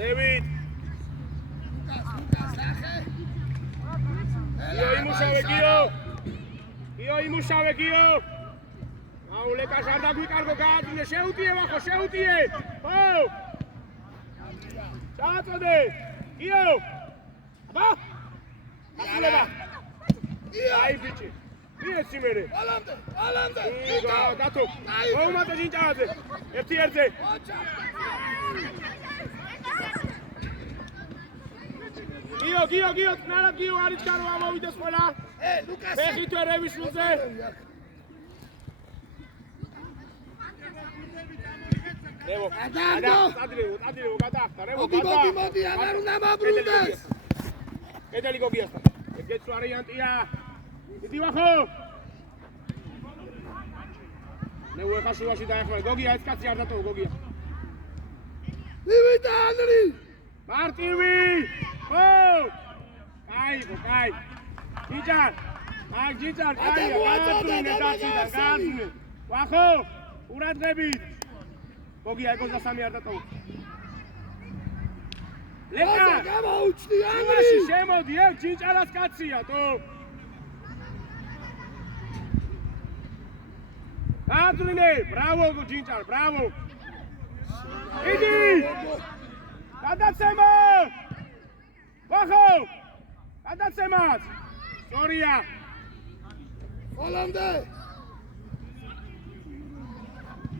David. Gio imუშავე გიო. აუ ლეკაშ არ დაგვიკარგო გააძინე შეუტიე ვახო შეუტიე. ხო. ჩააწოდე. გიო. აბა. ასულება. აი ბიჭი. მიეცი მერე. ალამდე. დათო. მოუმატე ჯინჭაძე. ერთ-ერთზე. გიო, ნარად გიო არის გარო ამოვიდეს ყველა. ლუკას. ფეხი თუ რევიშულზე. რევო. ადრევო გადაახტა, რევო გადა. მოდი, აღარ უნდა მაბრუნდეს. კედელი გოგიასთან. ეგეც ვარიანტია. დიდი ვახო. მე უეხაშუაში დაეხმარე. გოგია ეს კაცი არ დატოვო გოგია. ლივი და ანრი. მარტივი. ო! კაი. ჯიჯარ. ჯიჯარ, კაია, გააძინე დაციდა, გააძინე. ვახო, ყურადღებით. გოგია 23 არ დატოვო. ლეკა, გამაუჩდი ანრი. შემოდი, ეგ ჯიჯარას კაცია, თო. გააძინე, ბრავო ჯიჯარ, ბრავო. იდი! გადაცემა! ვახო! გადაცემაც! სწორია! ხოლამდე!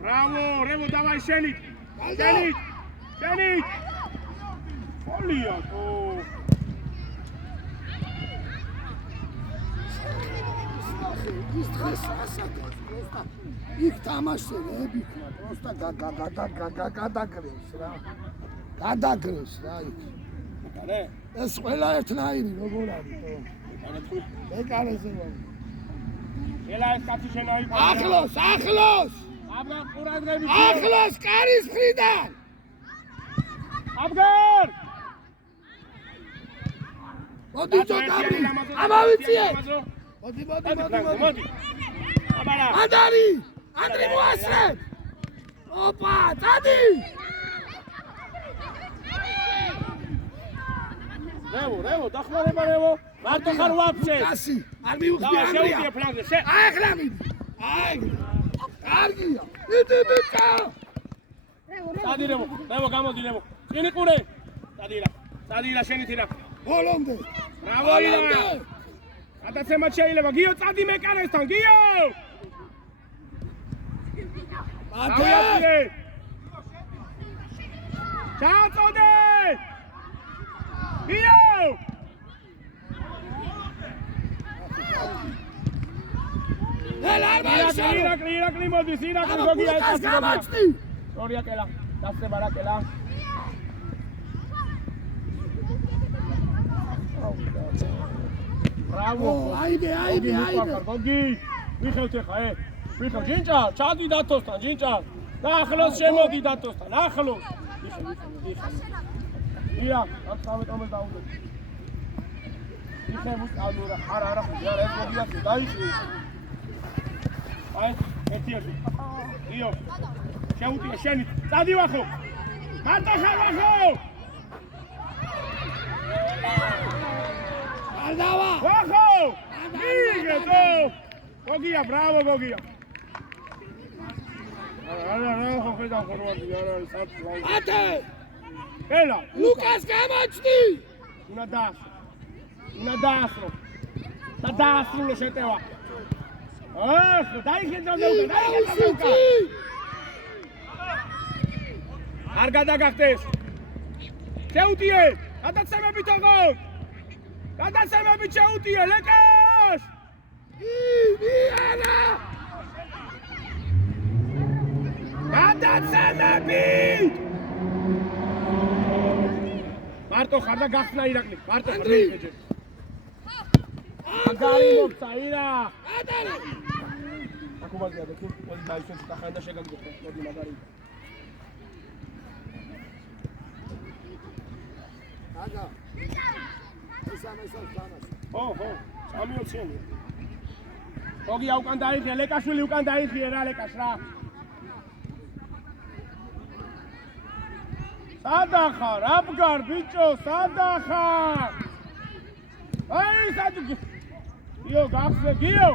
ბრავო, რევო დავაი შენით! შენით! ხოლია თო! ის დღეს ასაკავს, პროსტა იქ თამაშები, პროსტა გადაგრევს რა. გადაგრევს რა იქ. ეს ყველა ერთნაირი როგორ არის თო? ეკარაზე ვარ. ელა ეს კაცი შენაი. ახლოს! აბა ყურადღებით. ახლოს კარის მხრიდან. აბგარ! მოდი ჯოკარი. ამავიციე. მოდი. აბარა. ანდრი მოასრე. ოპა, წადი. რევო, დახმარება რევო. მარტო ხარ ვაფშე. კასი, არ მიუხდი ანდრია. შეუდიე ფლანგზე. ახლა მიდი. კარგია. მიდი ბიჭო. წადი რევო, გამოდი რევო. წინი ყურე. წადი რა შენით ირა. ბოლომდე. ბრავო ირა. გადაცემაც შეიძლება. გიო წადი მეკანესთან, გიო. ატე. ჩაწოდე. გიო. ირაკლი მოდის, ირაკლი გოგია ეს გამაჩდი. სწორია კელა, დასწრება რა კელა. ბრავო. აიდე. გოგი, ვიხევთ ხა, ვიხევ ჯინჭარ, ჩადი დათოსთან, ჯინჭარ. და ახლოს შემოდი დათოსთან, ახლოს. ვიხევ. ია, ახლა მეტომე დაუდე. ვიხევ უსწავლურა, არა, ხუჯარ ეს გოგია დაიჭი. აი, ერთი. იო. შეუტია შენი. წადი ვახო. მარტო ხარ ვახო. არდავა. ვახო. მიგეთო. გოგია, ბრავო გოგია. არა, ხო ხედა ხორვატი, არა, საწლა. ატე. ელა, ლუკას გამაჩდი. უნდა დაასრო. და დაასრულო შეტევა. დაიხედა უკან. არ გადაგახტეს. შეუტიე, გადაცემებით ოღონდ. გადაცემებით შეუტიე, ლეკაშ. არა. გადაცემებით. მარტო ხარ და გახსნა ირაკლი. მარტო ხარ მეჯერ. აგარი მოგცა ირა. ადარი. აკუმაზია და თუ მოდი დაიშვენ და ხანდა შეგაგდო. მოდი მაგარი. აგა. ესამესას დანას. ხო, სამიოციანი. გოგია უკან დაიხია, ლეკაშვილი უკან დაიხია რა ლეკაშ რა. სადახარ, აბგარ ბიჭო, სადახარ? აი, სადგი. გიო, გახსნე, გიო.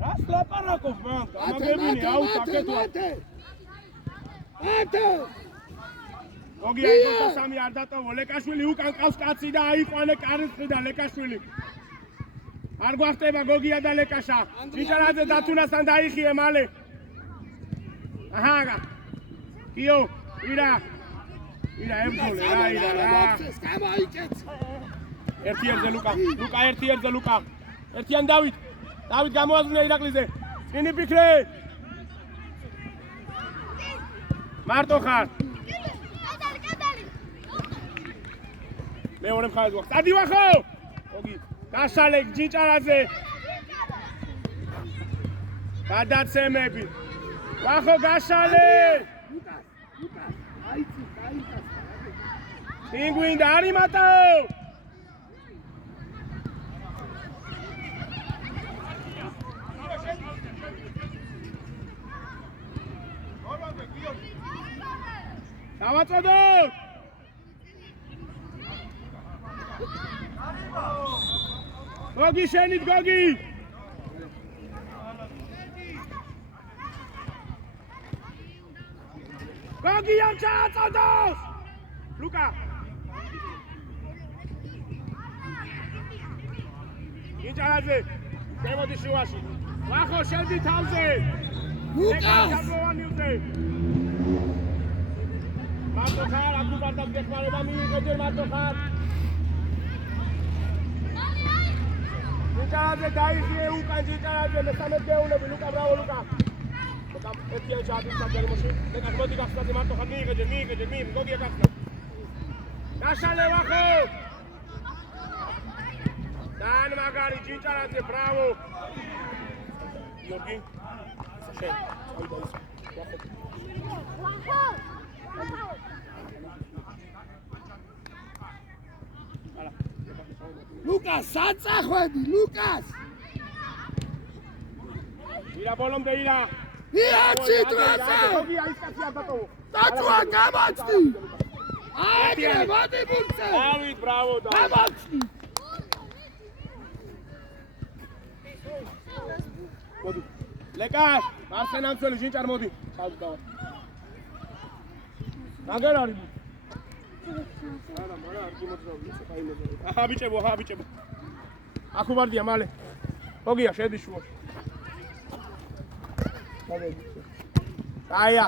რას ლაპარაკობ მან? გამაგებინე, აუ, საკეთო. ათე. გოგი აიგო სამი არ დატოვო, ლეკაშვილი უკან ყავს კაცი და აიყვანე კარისყიდან ლეკაშვილი. არ გვახტება გოგია და ლეკაშა. ჭიჭარაძე დათუნასთან დაიხიე მალე. აჰა. გიო, ირა. ირა ემბოლე, რა ირა რა. ერთი ერთზე ლუკა, ლუკა ერთი ერთზე ლუკა. ერთიან დავით. დავით გამოაზრუნე ირაკლიზე. წინი ფიქრე. მარტო ხარ. მეორე მხარეს ვახ. დადივახო. გოგი, გაშალე ჭიჭარაძე. გადაცემები. ვახო გაშალე. აიცი, აიცი. პინგვინდა არიმატო. დავაწოდოთ. გოგი შენით გოგი. გოგი არ ჩააწოდოს. ლუკა. ჭიჭარაძე. შემოდი შუაში. ვახო შევდი თავზე. ლუკა. მარტო ხარ, აკუბარდას გეხმარება მიიღე მარტო ხარ. ჭიჭარაძე დაიხიე უკან ჭიჭარაძე მესამე გეუნები ლუკა ბრავო ლუკა. ლუკა ერთიან ჩადის საჯარიმოში. ლეკა მოდი გახსნაზე მარტო ხარ მიიღე მიიღე გოგია გახსნა. გაშალე ვახო. დან მაგარი ჭიჭარაძე ბრავო. გიორგი. შენ. ავიდა ის. ვახო. ლუკას საწახვედი ლუკას ირა ბოლომდე ირა ირაჩი დროზე გოგი აი კაცი არ დატოვო დაწვა გამაცდი აიგე მოდი ბურცე დავით ბრავო და გამაცდი მოდი ლეკაშ მარსენანცელი ჟინჭარ მოდი ჩავდი დავა მაგარ არის არა, არა, არ გიმოძრავი, საერთოდ. აჰა, ბიჭებო. აკუბარდია მალე. გოგია, შედი შუაში. აია.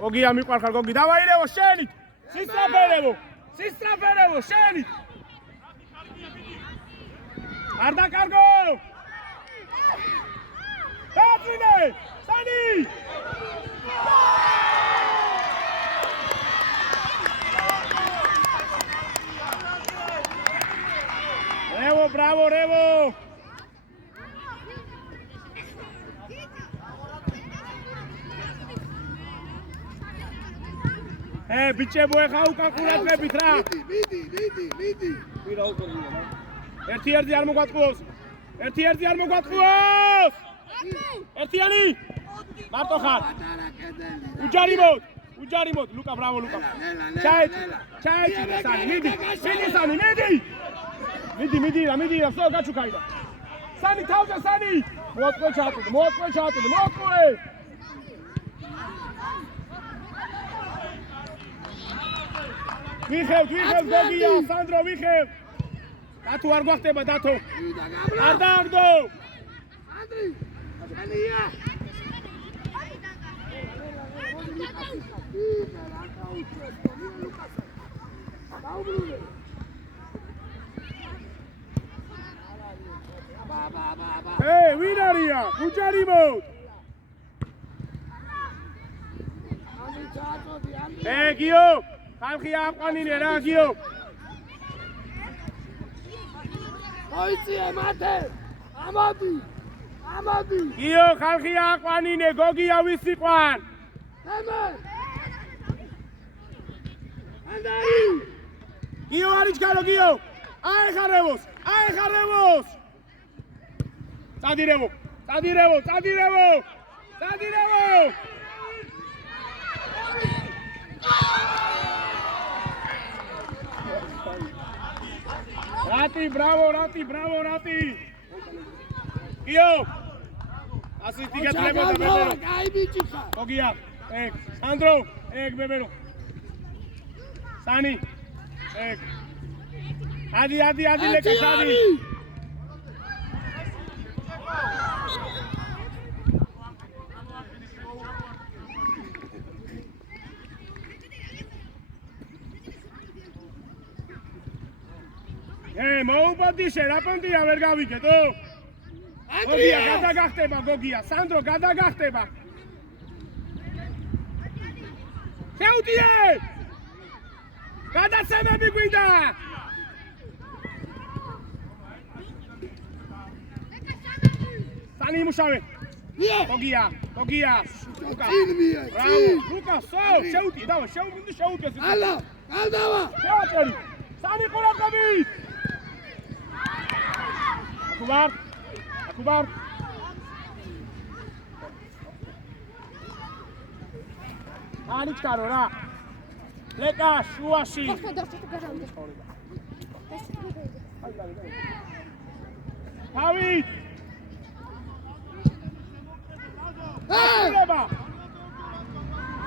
გოგია მიყვარხარ, გოგი, დავაირევო შენით. სისტრაფერევო, შენით. არ დაკარგო. დაძინე, სანი. Revo, bravo, Revo! bičebo ეხა უკან ყურადღებით რა. მიდი. ვირა უკორია. ერთი არ მოგვატყუოს. ერთიანი. მარტო ხარ. უჯარი მოდ, ლუკა, ბრავო ლუკა. ჩაეჭი, სანი, მიდი, სანი, მიდი, რა, ვსო გაჩუქაიდა. სანი თავზე, სანი. მოატყვე ჩაატყუდე. ვიხევთ, გოგია, სანდრო, ვიხევ. დათო არ გვახტება, დათო. არ დააგდო. სანდრი, სანია. ვინ არია? უჯარიმო. გიო, ხალხი აყვანინე რა, გიო. მოიწიე მათე. ამოდი. გიო, ხალხი აყვანინე, გოგია ვის იყვან? ანდარი. გიო არის ჩქარო, გიო. აეხარევოს. წადირევო. Rati, bravo, Rati. Io. Asisti che treba da Bebero. Ogia, Sandro, Bebero. Sani, Adi, le Casadi. მოუპატიშე რა პონტია ვერ გავიგეთო? გოგია გადაგახტება გოგია, სანდრო გადაგახტება. შეუტიე! გადაცემები გვინდა! სანი იმუშავე. გოგია. ლუკას, შეუტიე, დავა, შეუტიე. ალა, გადავა. შევაჭერი. სანი ყურადღებით. Akubar. Aničkaro, ra. Leka, šuaši. David.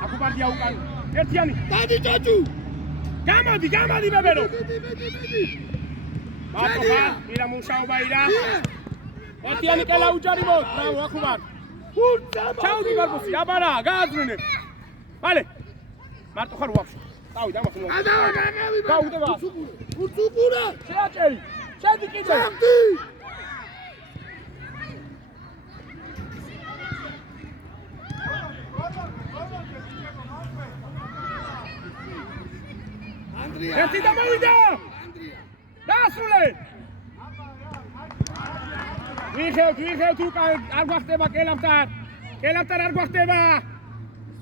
Akubar dia ukan. Ertiani. Tadi jaju. Gamadi bebero. Mira musauba ira. Ertiani kela ujari bot. Bravo Akubar. Ciao di Barbosi. Abara, gaazrune. Vale. Marto xar uaxu. Davide, ama xunu. Adava gagavi. Davide. Urtsukura. Შეაჭერი. შედი კიდე. Campi. Andrea. ერთი დამოვიდა. დაასრულე. ვიხევთ უკან არ გვახტება კელაფთან არ გვახტება.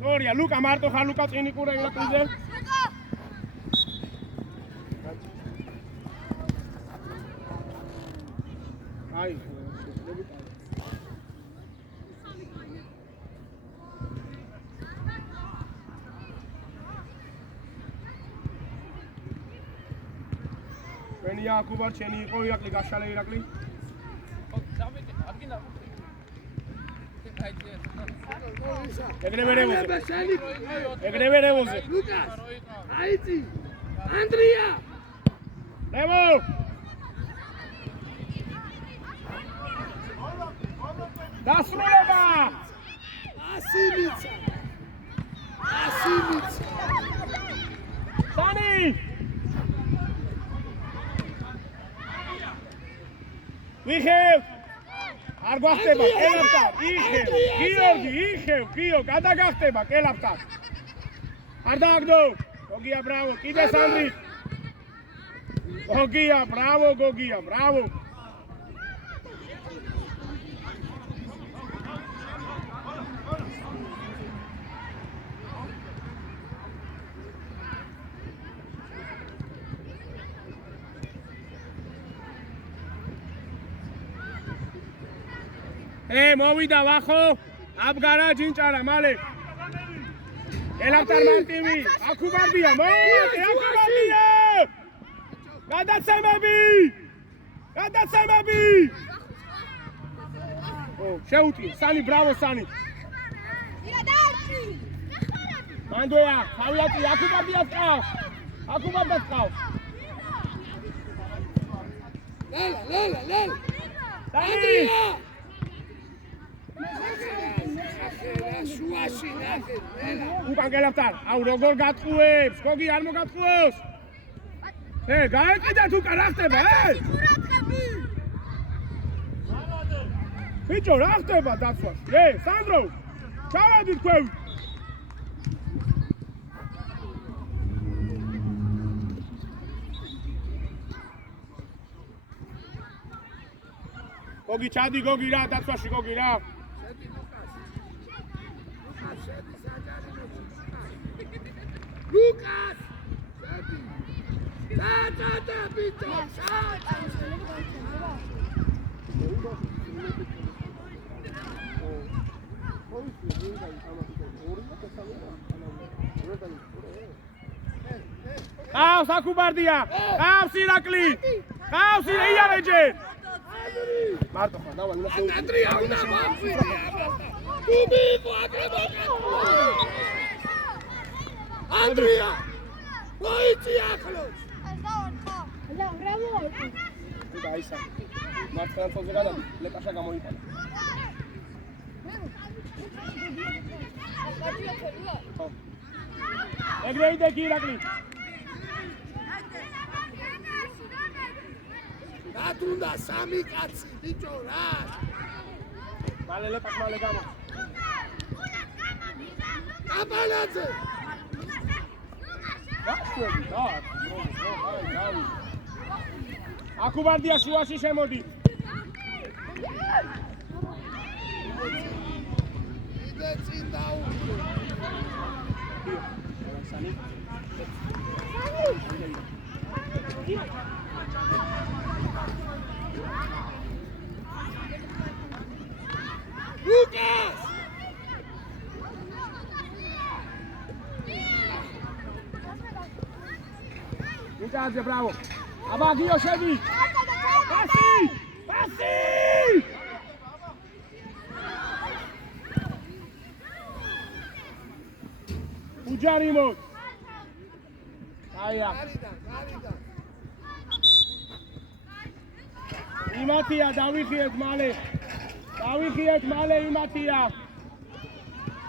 სწორია, ლუკა მარტო ხარ, ლუკა წინი ყურე ილაკრიზე. აი. ვენია აკუბარ ჩენი იყო ირაკლი გაშალე ირაკლი. Egreve revoze. Lucas. Haiti. Andrea. Revo. Dasruleba. Asimica. Sani. We have არ გვახტება კელაფთან, გიო, გადაგახტება კელაფთან. არ დააგდო. გოგია, ბრავო, კიდე სანდრი. გოგია, ბრავო. მოვიდა ვახო, აბგარა ჯინჭარა მალე. ელაფტარ მარტივი, აკუბარდია, აკუბარდია! გადაცემები! შეუტიე, სანი, ბრავო სანი. მანდოა, თავიათი, აკუბარდიას ყავს. Lele. Andrea! უკან გელაფტარ, აუ როგორ გატყუებს, გოგი არ მოგატყუოს. გაეკიდეთ უკან რა ხდება, ბიჭო, რა ხდება დაცვაში? სანდრო, ჩავედით ქვევით. გოგი ჩადი, გოგი რა, დაცვაში გოგი რა. Lucas! Da, bitte! ყავს აკუბარდია, ყავს ირაკლი, ყავს იარეჯე. მარტო ხარ, დავალ, უნდა შეუ. Andria, una mafia. Tu vivo agrebo. Andria. მოიწი ახლოს. დაისა. მართლა თოზე გადადი, ლეპაშა გამოიყანა. ეგრე იდექი ირაკლი. გათუნდა სამი კაცი, ბიჭო რა. მალე ლეპაშ მალე გამო. აბალაძე. ვაშვები, და. აკუბარდია შუაში შემოდი. იდე წინ დაუყო. Lucas! Intanto, bravo! Avanti, io scegli! Passi! Passi! Uggiarimo! Aia! Imattia, დავიხიეთ მალე! დავიხიეთ მალე იმათია!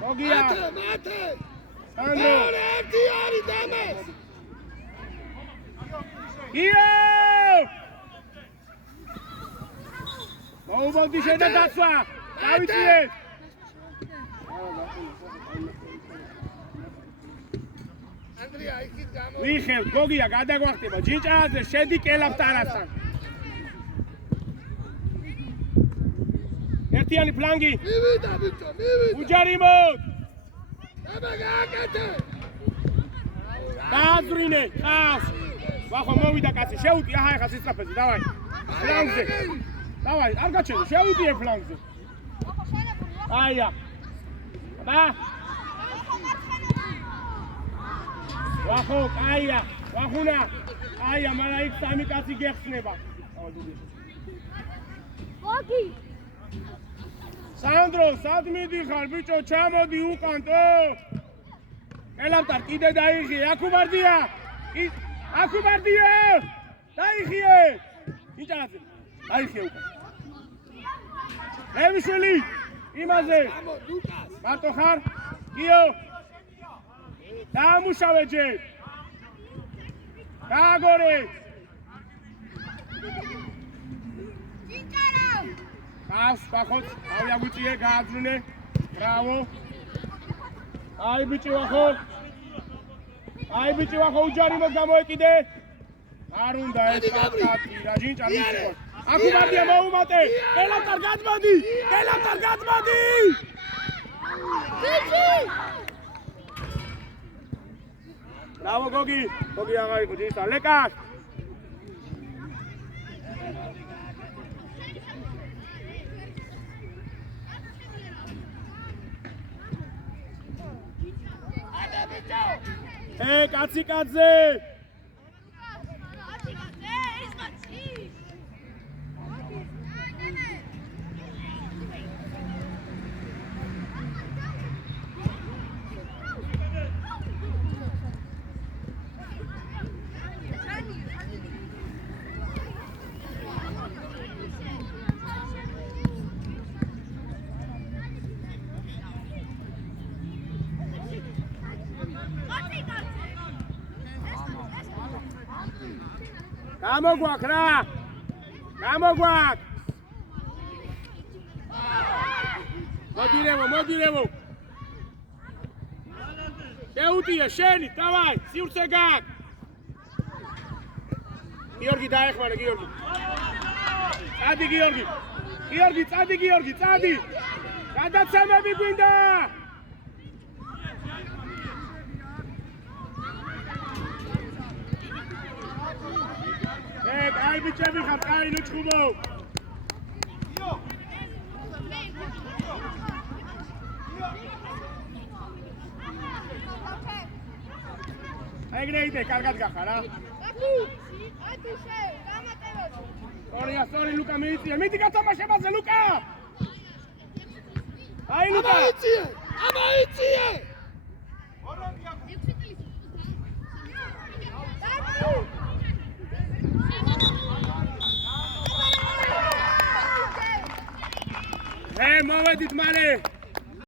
მოგია! მათე! სანდრო! ერთი არის დამეს! იო! მოუბოდი შედა დაცვა! დავიწიეთ! ანდრია, იქით გამო. ვიხევთ, გოგია, გადაგვახტება. ჯიჭაძე, შედი კელაფტარასთან. ერთიანი ფლანგი. მივიდა ბიჭო, მივიდა. უჯარიმოთ. აბა გააკეთე. დააზრინე, ყავს. ვახო მოვიდა კაცი, შეუტი, აჰა ეხა სისტრაფეზე, დავაი. ფლანგზე. დავაი, არ გაჩერდი, შეუტიე ფლანგზე. აია. აბა. ვახო, კაია, ვახუნა. აია, მაგრამ იქ სამი კაცი გეხსნება. ოკი. სანდრო, სად მიდიხარ, ბიჭო, ჩამოდი უკანტო. ელამტარ, კიდე დაიხიე, აკუბარდია. აკუბარდია! დაიხიე! იჭაძე, დაიხიე უკან. ლევიშვილი, იმაზე. გამო, ლუკას. მარტო ხარ? გიო. დაამუშავე ჯერ. გააგორე. ყავს, ვახოთ, ავი აგვიწიე, გააძრუნე. ბრავო. აი ბიჭი ვახო. აი ბიჭი ვახო, უჯარიმოდ გამოეკიდე. არ უნდა ეს კაცი, რა ჯინჭა მისიყო. აკუბარდია მოუმატე. ელამტარ გადმოდი. ელამტარ გადმოდი. ბიჭი! ბრავო გოგი. გოგი აღარ იყო ჯინჭა, ლეკაშ. კაცი კაცზე! გამოგვაქ რა! გამოგვაქ! მოდირევო! შეუტიე, შენი, დავაი, სივრცე გაკ! გიორგი დაეხმარე, გიორგი! წადი, გიორგი! გიორგი, წადი! გადაცემები გვინდა! აი ბიჭები ხარ, კაი ნუჩხუბო. ეგრე იდე, კარგად გახარ რა. Sorry, sorry, Luka, მიიწია. მიდი გათამაშებაზე, Luka! აი, Luka! ამაიწიე! მოვედით მალე.